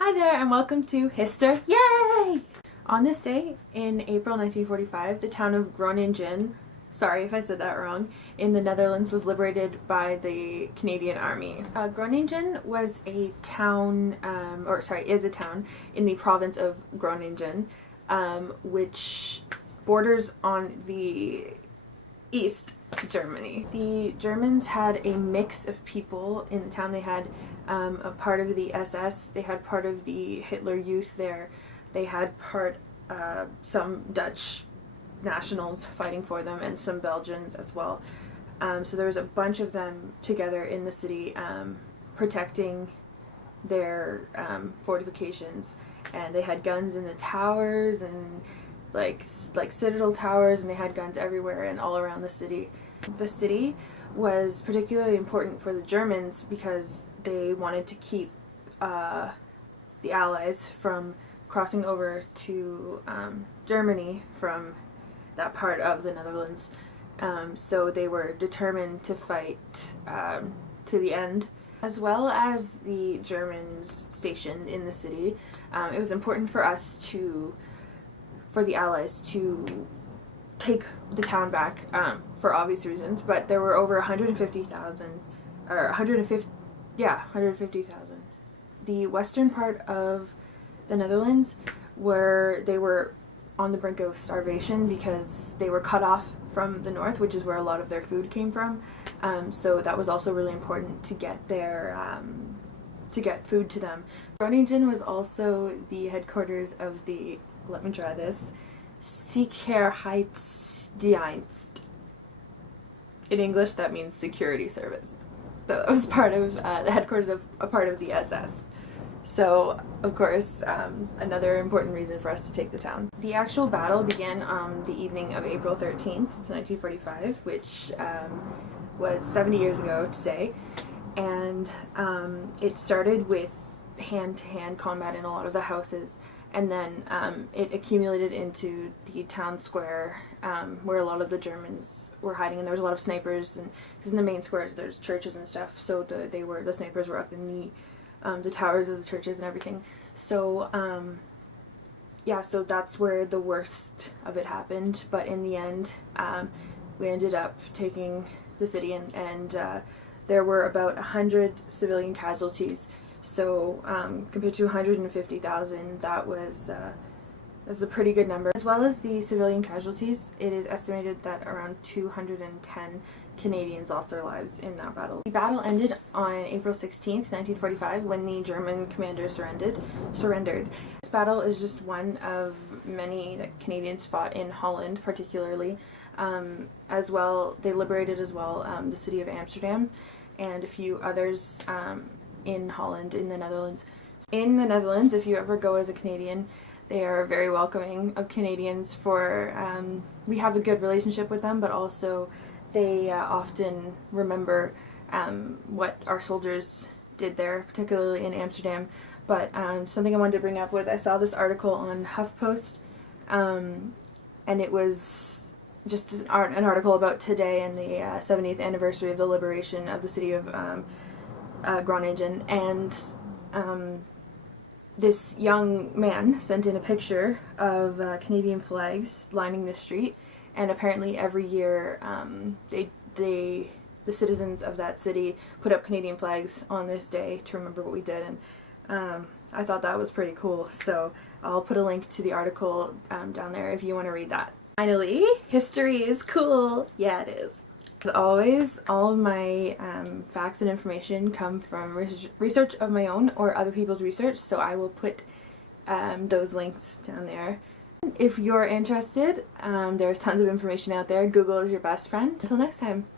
Hi there and welcome to Hister. Yay! On this day in April 1945, the town of Groningen, sorry if I said that wrong, in the Netherlands was liberated by the Canadian Army. Groningen was a town, is a town in the province of Groningen, which borders on the east to Germany. The Germans had a mix of people in the town. They had a part of the SS, they had part of the Hitler Youth there, they had some Dutch nationals fighting for them and some Belgians as well. So there was a bunch of them together in the city protecting their fortifications, and they had guns in the towers and like citadel towers, and they had guns everywhere and all around the city. The city was particularly important for the Germans because they wanted to keep the Allies from crossing over to Germany from that part of the Netherlands. So they were determined to fight to the end. As well as the Germans stationed in the city, it was important for the Allies to take the town back for obvious reasons, but there were over 150,000 The western part of the Netherlands they were on the brink of starvation because they were cut off from the north, which is where a lot of their food came from. So that was also really important to get food to them. Groningen was also the headquarters of the, let me try this, Sicherheidsdienst. In English that means security service. So that was part of the headquarters of a part of the SS. So, of course, another important reason for us to take the town. The actual battle began on the evening of April 13th, 1945, which was 70 years ago today. And it started with hand-to-hand combat in a lot of the houses. And then it accumulated into the town square where a lot of the Germans were hiding, and there was a lot of snipers, and because in the main squares there's churches and stuff, so the snipers were up in the towers of the churches and everything. So so that's where the worst of it happened. But in the end, we ended up taking the city, and there were about 100 civilian casualties. So compared to 150,000, that's a pretty good number. As well as the civilian casualties, it is estimated that around 210 Canadians lost their lives in that battle. The battle ended on April 16th, 1945, when the German commander surrendered. This battle is just one of many that Canadians fought in Holland, particularly. As well, they liberated as well the city of Amsterdam and a few others in Holland, in the Netherlands. In the Netherlands, if you ever go as a Canadian, they are very welcoming of Canadians. We have a good relationship with them, but also they often remember what our soldiers did there, particularly in Amsterdam. But something I wanted to bring up was I saw this article on HuffPost, and it was just an article about today and the 70th anniversary of the liberation of the city of Groningen, and this young man sent in a picture of Canadian flags lining the street, and apparently every year the citizens of that city put up Canadian flags on this day to remember what we did, and I thought that was pretty cool. So I'll put a link to the article down there if you want to read that. Finally, history is cool. Yeah, it is. As always, all of my facts and information come from research of my own or other people's research, so I will put those links down there. If you're interested, there's tons of information out there. Google is your best friend. Until next time.